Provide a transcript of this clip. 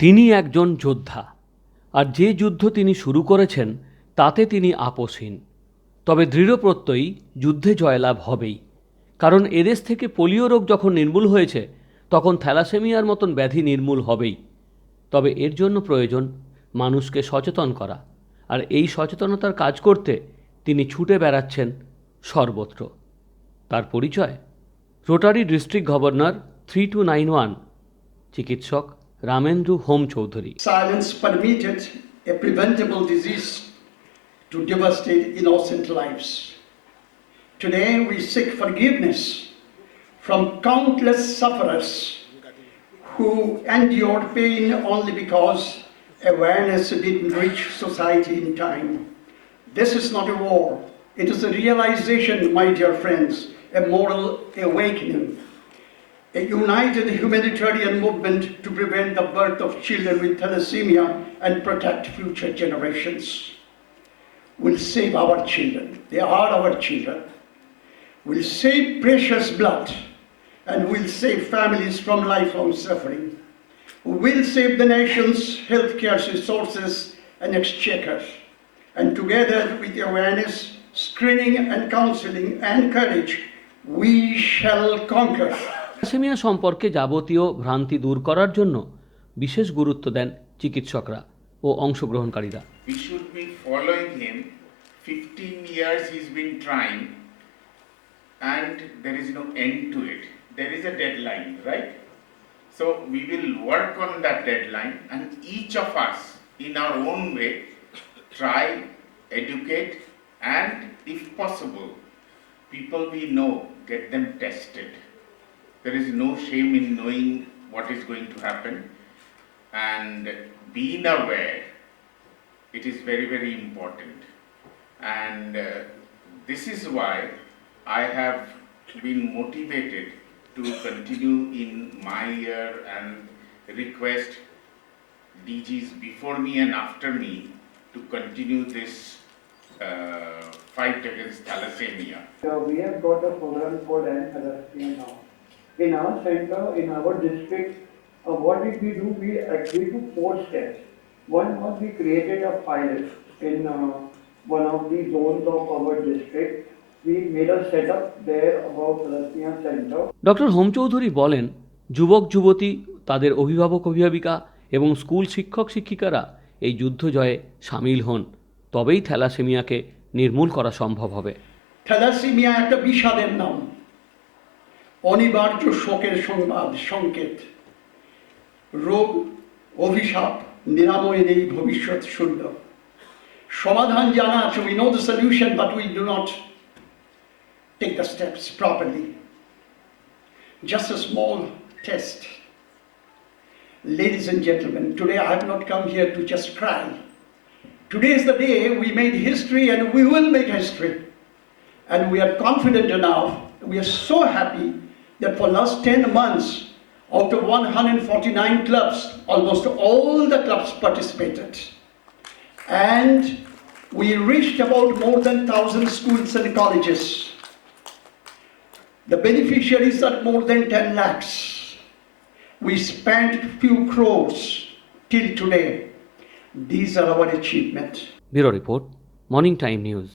তিনি একজন যোদ্ধা, আর যে যুদ্ধ তিনি শুরু করেছেন তাতে তিনি আপোসহীন। তবে দৃঢ়প্রত্যয়ী যুদ্ধে জয়লাভ হবেই, কারণ এদেশ থেকে পোলিও রোগ যখন নির্মূল হয়েছে তখন থ্যালাসেমিয়ার মতন ব্যাধি নির্মূল হবেই। তবে এর জন্য প্রয়োজন মানুষকে সচেতন করা, আর এই সচেতনতার কাজ করতে তিনি ছুটে বেড়াচ্ছেন সর্বত্র। তার পরিচয় রোটারি ডিস্ট্রিক্ট গভর্নর 3291 চিকিৎসক Ramendra home Chowdhury. Silence permitted a preventable disease to devastate innocent lives. Today we seek forgiveness from countless sufferers who endured pain only because awareness didn't reach society in time. This is not a war. It is a realization, my dear friends, a moral awakening. A united humanitarian movement to prevent the birth of children with thalassemia and protect future generations. We'll save our children. They are our children. We'll save precious blood, and we'll save families from lifelong suffering. We'll save the nation's healthcare resources and exchequer. And together with awareness, screening and counseling and courage, we shall conquer. Thalassaemia সম্পর্কে যাবতীয় ভ্রান্তি দূর করার জন্য বিশেষ গুরুত্ব দেন চিকিৎসকরা ও অংশগ্রহণকারীরা। We should be following him. 15 years he's been trying and there is no end to it. There is a deadline, right? So we will work on that deadline, and each of us in our own way try, educate, and if possible, people we know, get them tested. There is no shame in knowing what is going to happen, and being aware, it is very, very important. And this is why I have been motivated to continue in my year and request DGs before me and after me to continue this fight against thalassemia. We have got a program called Thalassemia now. In our center, in our district, what did we do? We agreed to 4 steps. One was we created a pilot in one of the zones of our district. We made a setup there about Thalassemia Center. Doctor home Chowdhury বলেন, যুবক যুবতী, তাদের অভিভাবক অভিভাবিকা এবং school শিক্ষক শিক্ষিকারা এই যুদ্ধ জয়ে সামিল হন, তবেই থ্যালাসেমিয়াকে নির্মূল করা সম্ভব হবে। থ্যালাসেমিয়া একটা বিষাদের নাম, অনিবার্য শোকের সংবাদ, সংকেত। রোগ, অভিশাপ, নিরাময় নেই, ভবিষ্যৎ শূন্য। সমাধান জানা আছে, we know the solution, but we do not take the steps properly. Just a small test. Ladies and gentlemen, today I have not come here to just cry. Today is the day we made history, and we will make history. And we are confident enough, we are so happy that for last 10 months, out of 149 clubs, almost all the clubs participated. And we reached about more than 1,000 schools and colleges. The beneficiaries are more than 10 lakhs. We spent few crores till today. These are our achievements. Bureau report, morning time news.